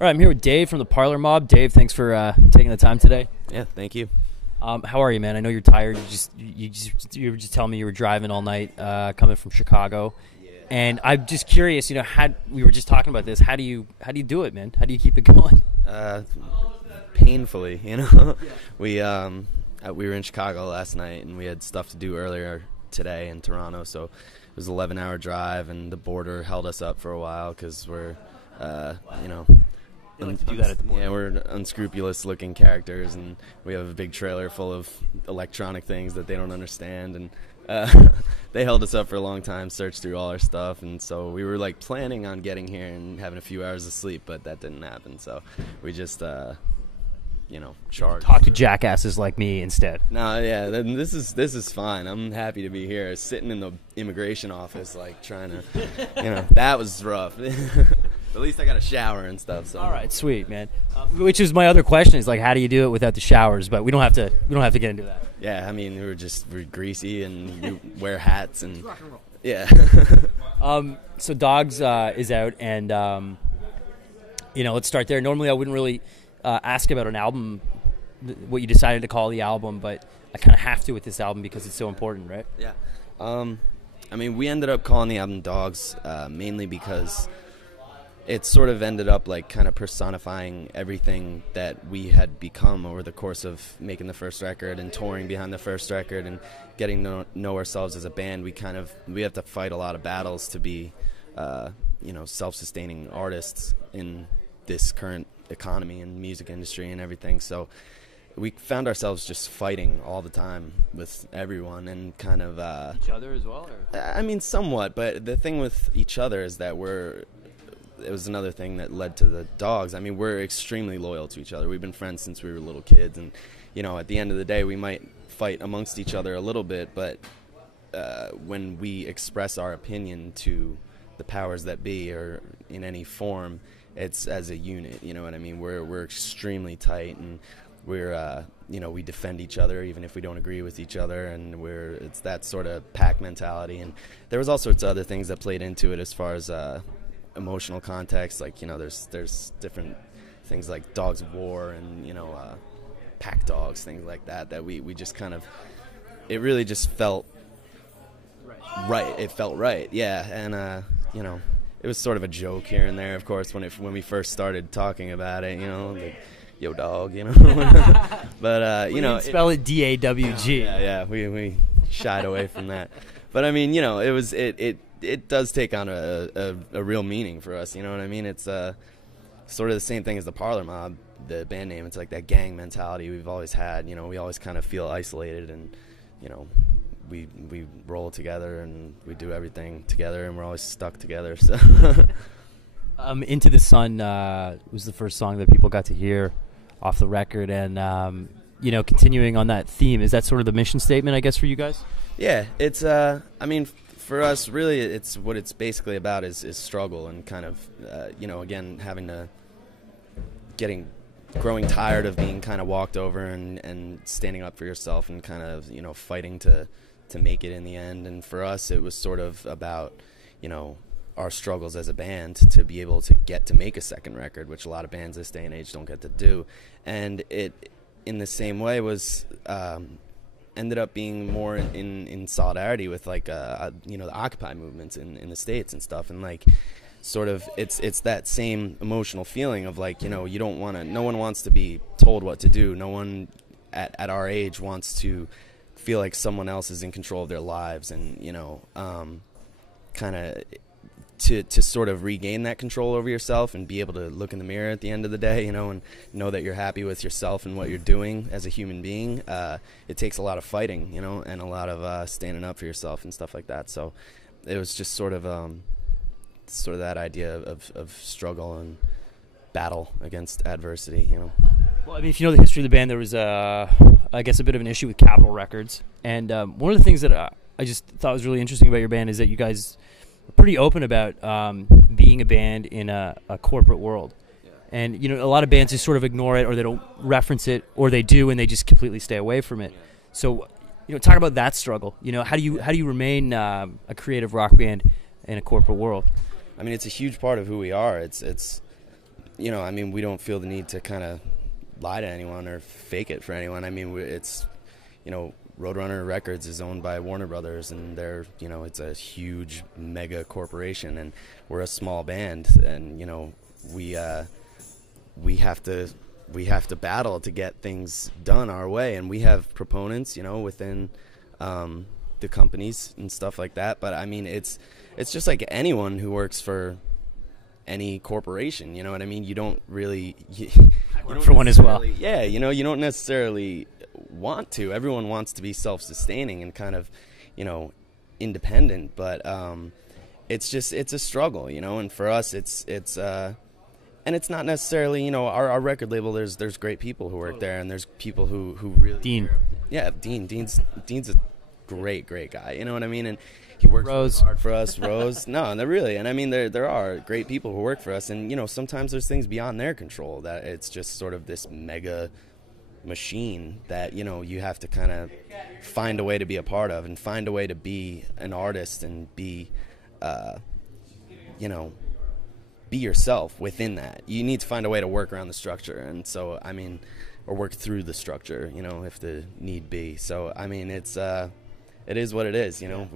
All right, I'm here with Dave from the Parlor Mob. Dave, thanks for taking the time today. Yeah, thank you. How are you, man? I know you're tired. You were just telling me you were driving all night, coming from Chicago, and I'm just curious. We were just talking about this. How do you do it, man? How do you keep it going? Painfully, We were in Chicago last night, and we had stuff to do earlier today in Toronto. So it was an 11-hour drive, and the border held us up for a while because we're, You like to do that at the border. Yeah, we're unscrupulous-looking characters, and we have a big trailer full of electronic things that they don't understand, and they held us up for a long time, searched through all our stuff, and so we were planning on getting here and having a few hours of sleep, but that didn't happen. So we just, charged. Talk to jackasses like me instead. No, yeah, this is fine. I'm happy to be here, sitting in the immigration office, trying to, that was rough. At least I got a shower and stuff. So. All right, sweet, man. Which is my other question is how do you do it without the showers? But we don't have to get into that. Yeah, I mean we're greasy and we wear hats and rock and roll. Yeah. So Dogs is out, and let's start there. Normally I wouldn't really ask about an album, what you decided to call the album, but I kind of have to with this album because it's so important, right? Yeah. I mean, we ended up calling the album Dogs mainly because it sort of ended up kind of personifying everything that we had become over the course of making the first record and touring behind the first record and getting to know ourselves as a band. We have to fight a lot of battles to be, self-sustaining artists in this current economy and music industry and everything. So we found ourselves just fighting all the time with everyone and kind of each other as well. Or? I mean, somewhat, but the thing with each other is that it was another thing that led to the Dogs. I mean, we're extremely loyal to each other. We've been friends since we were little kids, and at the end of the day, we might fight amongst each other a little bit, but when we express our opinion to the powers that be or in any form, it's as a unit. You know what I mean? We're extremely tight, and we're we defend each other even if we don't agree with each other, and it's that sort of pack mentality. And there was all sorts of other things that played into it as far as emotional context, there's different things like Dogs of War and pack dogs, things like that we just kind of, it really just felt right. It felt right, yeah. And it was sort of a joke here and there, of course, when we first started talking about it, yo dog, but spell it D-A-W-G. Yeah, we shied away from that, but I mean, it does take on a real meaning for us, you know what I mean? It's sort of the same thing as the Parlor Mob, the band name. It's like that gang mentality we've always had. We always kind of feel isolated, and we roll together and we do everything together, and we're always stuck together. So, Into the Sun was the first song that people got to hear off the record, and continuing on that theme, is that sort of the mission statement, I guess, for you guys? Yeah, it's I mean, for us, really, it's what it's basically about is struggle and kind of, again, growing tired of being kind of walked over and standing up for yourself and kind of, fighting to make it in the end. And for us, it was sort of about, our struggles as a band to be able to get to make a second record, which a lot of bands this day and age don't get to do. And it, in the same way, was ended up being more in solidarity with the Occupy movements in the States and stuff, and sort of it's that same emotional feeling of you don't want to, no one wants to be told what to do. No one at our age wants to feel like someone else is in control of their lives, and kind of to sort of regain that control over yourself and be able to look in the mirror at the end of the day, and know that you're happy with yourself and what you're doing as a human being. It takes a lot of fighting, and a lot of standing up for yourself and stuff like that. So it was just sort of that idea of struggle and battle against adversity, Well, I mean, if you know the history of the band, there was, I guess, a bit of an issue with Capitol Records. And one of the things that I just thought was really interesting about your band is that you guys are pretty open about being a band in a corporate world. Yeah. And, a lot of bands just sort of ignore it, or they don't reference it, or they do and they just completely stay away from it. Yeah. So, talk about that struggle. How do you remain a creative rock band in a corporate world? I mean, it's a huge part of who we are. It's you know, I mean, we don't feel the need to kind of lie to anyone or fake it for anyone. I mean, it's, you know, Roadrunner Records is owned by Warner Brothers, and they're, you know, it's a huge mega corporation, and we're a small band, and, you know, we have to battle to get things done our way, and we have proponents, you know, within the companies and stuff like that. But I mean, it's just like anyone who works for any corporation, you know what I mean? You don't really I work for one as well. Yeah, you know, you don't necessarily want to. Everyone wants to be self-sustaining and kind of, you know, independent, but it's a struggle, you know. And for us, it's and it's not necessarily, you know, our record label. There's great people who work there, and there's people who really Dean. Yeah, Dean's a great guy. You know what I mean? And he works really hard for us. Rose, no, they're really, and I mean, there are great people who work for us, and you know, sometimes there's things beyond their control that it's just sort of this mega machine that, you know, you have to kind of find a way to be a part of and find a way to be an artist and be, you know, be yourself within that. You need to find a way to work around the structure, and so I mean, or work through the structure, you know, if the need be. So I mean, it is what it is, you know.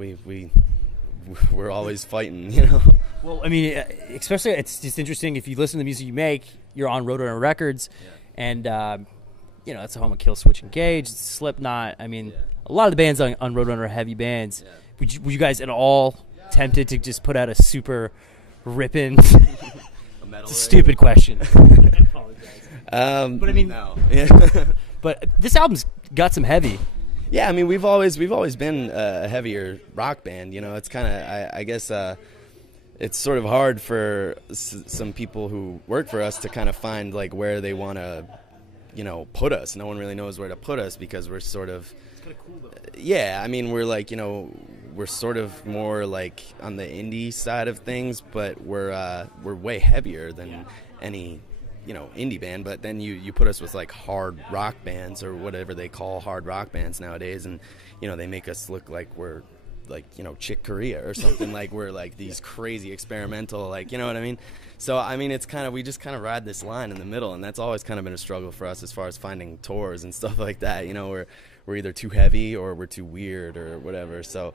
We're always fighting, you know. Well, I mean, especially it's just interesting if you listen to the music you make. You're on Roadrunner Records, and you know, that's the home of Kill Switch Engage, Slipknot. I mean, a lot of the bands on Roadrunner are heavy bands. Yeah. Were you guys at all tempted to just put out a super ripping? It's a stupid question. I apologize. But I mean, no. But this album's got some heavy. Yeah, I mean, we've always been a heavier rock band. You know, it's kind of, I guess, it's sort of hard for some people who work for us to kind of find like where they want to, you know, put us. No one really knows where to put us because we're sort of. It's kind of cool though. Yeah, I mean, we're like, you know, we're sort of more like on the indie side of things, but we're way heavier than any, you know, indie band. But then you put us with like hard rock bands or whatever they call hard rock bands nowadays, and you know, they make us look like we're like, you know, Chick Corea or something. Like we're like these crazy experimental, like, you know what I mean? So I mean, it's kind of, we just kind of ride this line in the middle, and that's always kind of been a struggle for us as far as finding tours and stuff like that. You know, we're either too heavy or we're too weird or whatever. So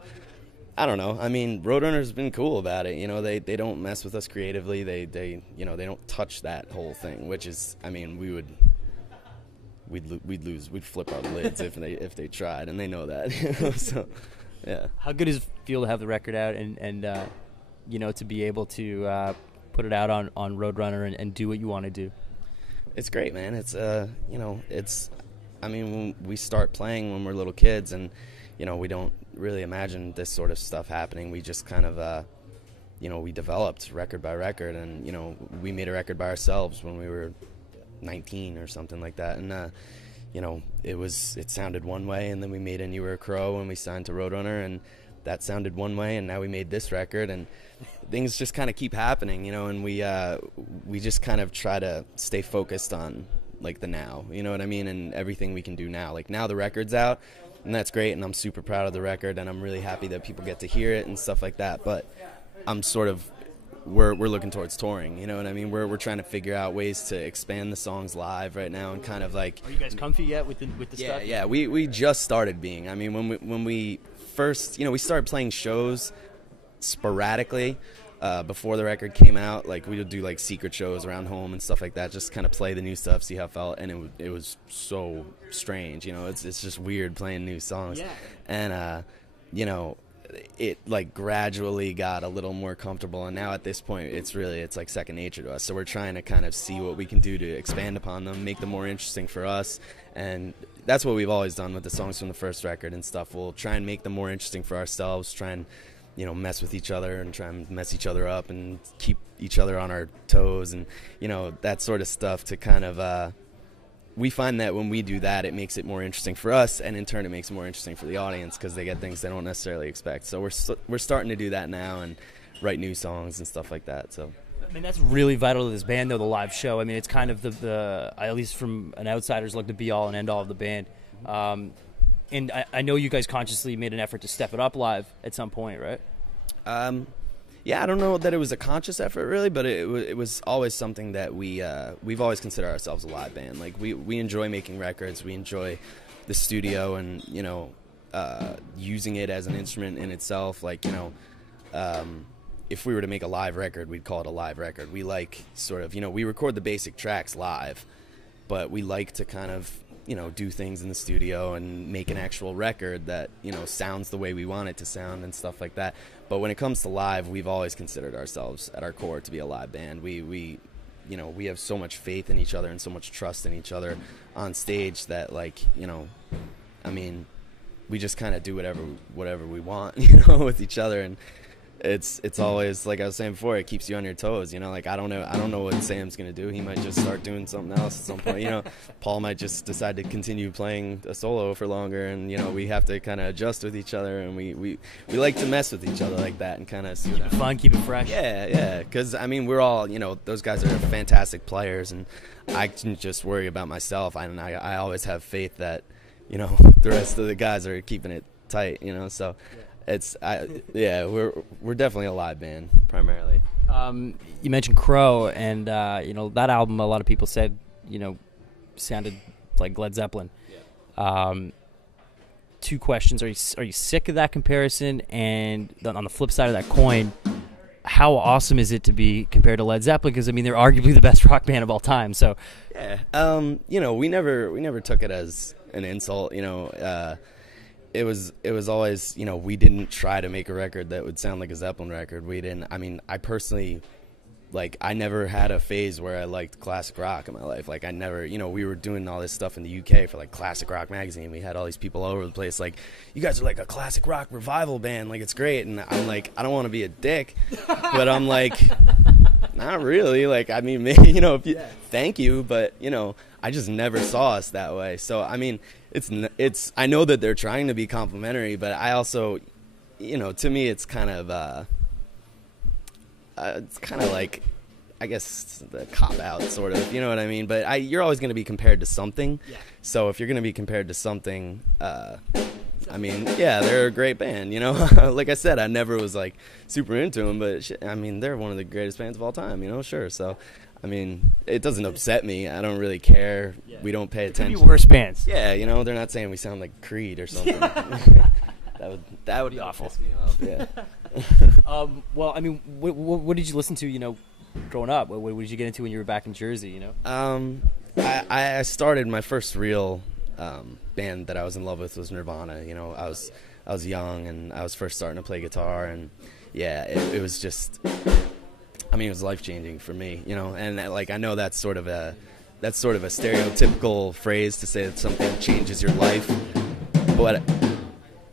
I don't know. I mean, Roadrunner's been cool about it. You know, they don't mess with us creatively. They you know, they don't touch that whole thing, which is, I mean, we'd flip our lids if they tried, and they know that. You know? So yeah. How good does it feel to have the record out and you know, to be able to put it out on Roadrunner and do what you want to do? It's great, man. It's you know, it's, I mean, when we start playing when we're little kids, and you know, we don't really imagine this sort of stuff happening. We just kind of you know, we developed record by record, and you know, we made a record by ourselves when we were 19 or something like that, and you know, it sounded one way, and then we made a You Were a Crow, and we signed to Roadrunner, and that sounded one way, and now we made this record, and things just kind of keep happening, you know, and we just kind of try to stay focused on like the now, you know what I mean, and everything we can do now. Like now the record's out, and that's great, and I'm super proud of the record, and I'm really happy that people get to hear it and stuff like that, but I'm sort of, we're looking towards touring, you know what I mean? We're trying to figure out ways to expand the songs live right now, and kind of like. Are you guys comfy yet with the stuff? Yeah, we just started being. I mean, when we first, you know, we started playing shows sporadically before the record came out. Like we would do like secret shows around home and stuff like that, just kind of play the new stuff, see how it felt, and it was so strange, you know. It's just weird playing new songs. Yeah. And you know, it like gradually got a little more comfortable, and now at this point it's like second nature to us. So we're trying to kind of see what we can do to expand upon them, make them more interesting for us, and that's what we've always done with the songs from the first record and stuff. We'll try and make them more interesting for ourselves, try and, you know, mess with each other and try and mess each other up and keep each other on our toes, and you know, that sort of stuff to kind of we find that when we do that, it makes it more interesting for us, and in turn it makes it more interesting for the audience because they get things they don't necessarily expect. So we're starting to do that now and write new songs and stuff like that. So I mean, that's really vital to this band, though, the live show. I mean, it's kind of the at least from an outsider's look, the be-all and end-all of the band. And I know you guys consciously made an effort to step it up live at some point, right? Yeah, I don't know that it was a conscious effort really, but it was always something that we've always considered ourselves a live band. Like we enjoy making records, we enjoy the studio, and using it as an instrument in itself. Like if we were to make a live record, we'd call it a live record. We like sort of we record the basic tracks live, but we like to kind of do things in the studio and make an actual record that sounds the way we want it to sound and stuff like that. But when it comes to live, we've always considered ourselves at our core to be a live band. We have so much faith in each other and so much trust in each other on stage that we just kind of do whatever we want with each other. And it's always, like I was saying before, it keeps you on your toes. Like I don't know what Sam's gonna do. He might just start doing something else at some point. Paul might just decide to continue playing a solo for longer, and we have to kind of adjust with each other, and we like to mess with each other like that and kind of see keep it fun, keep it fresh. Yeah, because we're all those guys are fantastic players, and I can just worry about myself. I always have faith that the rest of the guys are keeping it tight. So. We're definitely a live band primarily. You mentioned Crow, and that album. A lot of people said sounded like Led Zeppelin. Yeah. Two questions: Are you sick of that comparison? And on the flip side of that coin, how awesome is it to be compared to Led Zeppelin? Because they're arguably the best rock band of all time. So yeah, we never took it as an insult. It was always, we didn't try to make a record that would sound like a Zeppelin record. We didn't. I personally, I never had a phase where I liked classic rock in my life. I never, we were doing all this stuff in the UK for Classic Rock magazine. We had all these people all over the place. You guys are a classic rock revival band. It's great. And I'm I don't want to be a dick, but I'm not really. Maybe, if you, thank you, but I just never saw us that way. So it's I know that they're trying to be complimentary, but I also, to me, it's kind of I guess the cop out sort of, you know what I mean? But you're always going to be compared to something. Yeah. So if you're going to be compared to something, they're a great band, Like I said, I never was super into them, but they're one of the greatest bands of all time, sure. So it doesn't upset me. I don't really care. Yeah. We don't pay attention. Could be worse bands. Yeah, they're not saying we sound like Creed or something. that would be awful. Piss me off. Yeah. What did you listen to? Growing up, what did you get into when you were back in Jersey? I started my first real band that I was in love with was Nirvana. I was young and I was first starting to play guitar, and it was just. It was life-changing for me, and I know that's sort of a stereotypical phrase to say that something changes your life, but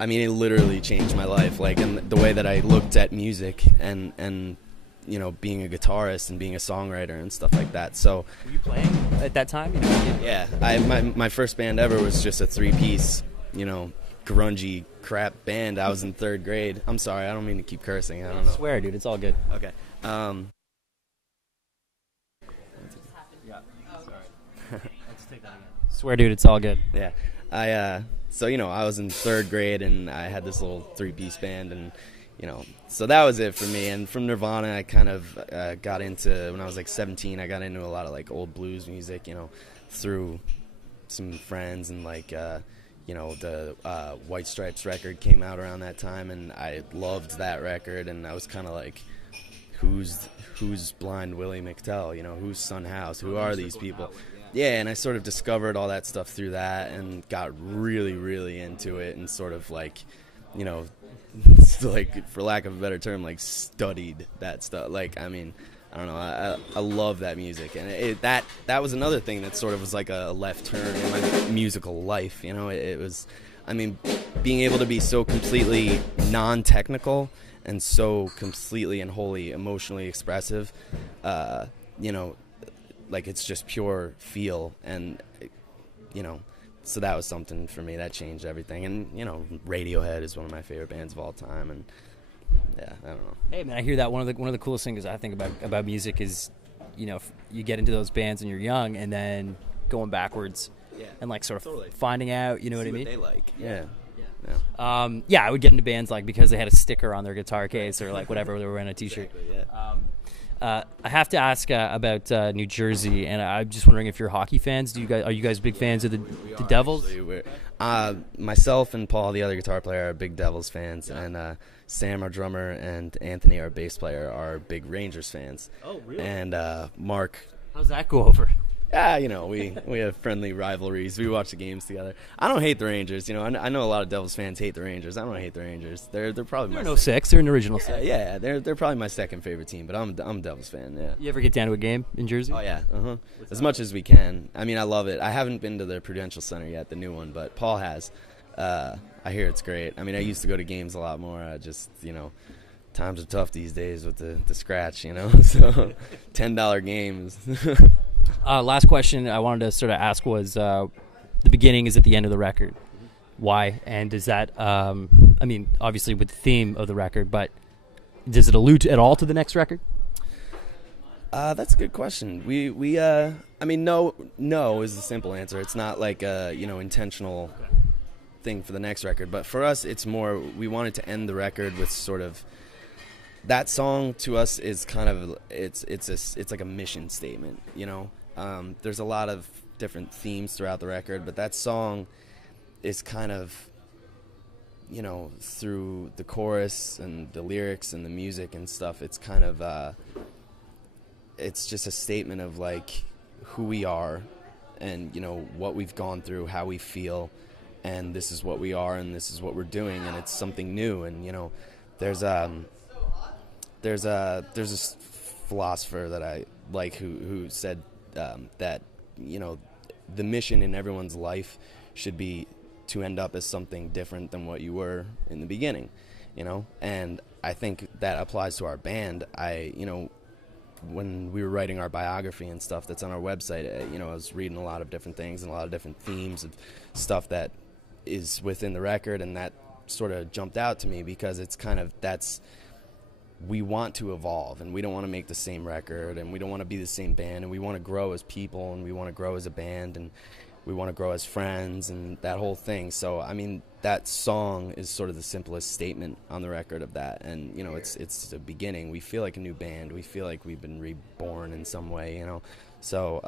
it literally changed my life, and the way that I looked at music and being a guitarist and being a songwriter and stuff like that. So were you playing at that time? Yeah, my first band ever was just a 3-piece, grungy crap band. I was in 3rd grade. I'm sorry, I don't mean to keep cursing. I don't know. Swear, dude, it's all good. Okay. Swear, dude, it's all good. Yeah. I was in 3rd grade and I had this little 3-piece band, and so that was it for me. And from Nirvana, I kind of got into, when I was 17, I got into a lot of old blues music, through some friends, and the White Stripes record came out around that time, and I loved that record, and I was kind of who's Blind Willie McTell, who's Son House, who are these people? Yeah, and I sort of discovered all that stuff through that and got really, really into it, and sort of for lack of a better term, studied that stuff. I don't know, I love that music, and that was another thing that sort of was a left turn in my musical life. It was, being able to be so completely non-technical and so completely and wholly emotionally expressive, it's just pure feel, and so that was something for me that changed everything. And Radiohead is one of my favorite bands of all time, and yeah, I don't know. Hey man, I hear that one of the coolest things I think about music is, if you get into those bands when you're young and then going backwards, and sort of totally finding out, what I mean? What they like, yeah. I would get into bands like because they had a sticker on their guitar case or like whatever they were wearing a T-shirt. Exactly, yeah. I have to ask about New Jersey, and I'm just wondering if you're hockey fans. Are you guys big fans of the Devils? Myself and Paul, the other guitar player, are big Devils fans, and Sam, our drummer, and Anthony, our bass player, are big Rangers fans. Oh, really? And Mark. How's that go over? Yeah, we have friendly rivalries. We watch the games together. I don't hate the Rangers. I know a lot of Devils fans hate the Rangers. I don't hate the Rangers. They're probably they're an 06. They're an original 6. Yeah, they're probably my second favorite team. But I'm a Devils fan. Yeah. You ever get down to a game in Jersey? Oh yeah, as much as we can. I mean, I love it. I haven't been to the Prudential Center yet, the new one, but Paul has. I hear it's great. I mean, I used to go to games a lot more. Times are tough these days with the scratch. So $10 games. Last question I wanted to sort of ask was the beginning is at the end of the record. Why? And is that, obviously with the theme of the record, but does it allude at all to the next record? That's a good question. No is the simple answer. It's not like a, intentional thing for the next record. But for us, it's more, we wanted to end the record with sort of, that song to us is kind of, it's like a mission statement, There's a lot of different themes throughout the record, but that song is kind of, through the chorus and the lyrics and the music and stuff, it's kind of, it's just a statement of like who we are and, what we've gone through, how we feel, and this is what we are and this is what we're doing, and it's something new. And, there's this philosopher that I like who said that the mission in everyone's life should be to end up as something different than what you were in the beginning, and I think that applies to our band. When we were writing our biography and stuff that's on our website, I was reading a lot of different things and a lot of different themes of stuff that is within the record, and that sort of jumped out to me because it's kind of, we want to evolve, and we don't want to make the same record, and we don't want to be the same band, and we want to grow as people, and we want to grow as a band, and we want to grow as friends, and that whole thing. So, that song is sort of the simplest statement on the record of that, and, it's the beginning. We feel like a new band. We feel like we've been reborn in some way, So,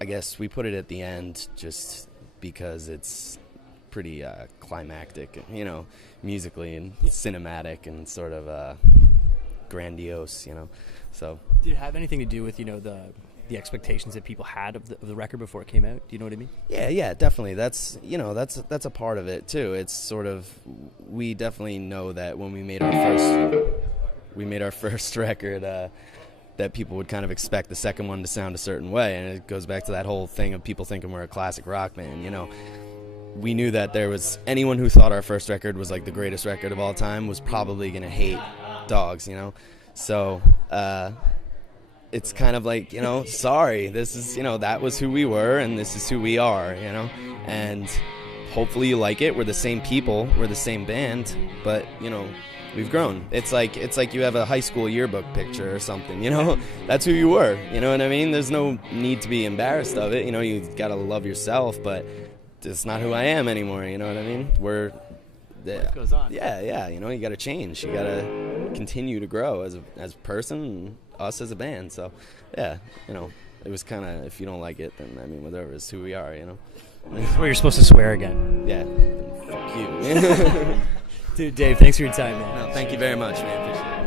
I guess we put it at the end just because it's pretty climactic, musically and cinematic and sort of grandiose, So, did it have anything to do with the expectations that people had of the record before it came out? Do you know what I mean? Yeah, definitely. That's a part of it too. It's sort of, we definitely know that when we made our first record, that people would kind of expect the second one to sound a certain way, and it goes back to that whole thing of people thinking we're a classic rock band, We knew that there was anyone who thought our first record was like the greatest record of all time was probably going to hate Dogs, So it's kind of like, sorry, this is, that was who we were and this is who we are, and hopefully you like it. We're the same people, we're the same band, but, we've grown. It's like you have a high school yearbook picture or something, That's who you were, you know what I mean? There's no need to be embarrassed of it, you got to love yourself, but it's not who I am anymore, you know what I mean? Life goes on. Yeah, you got to change. You got to continue to grow as a person, and us as a band. So, yeah, it was kind of, if you don't like it, then, whatever, it's who we are, Well, you're supposed to swear again. Yeah, fuck you. Dude, Dave, thanks for your time, man. No, thank you very much, man. Appreciate it.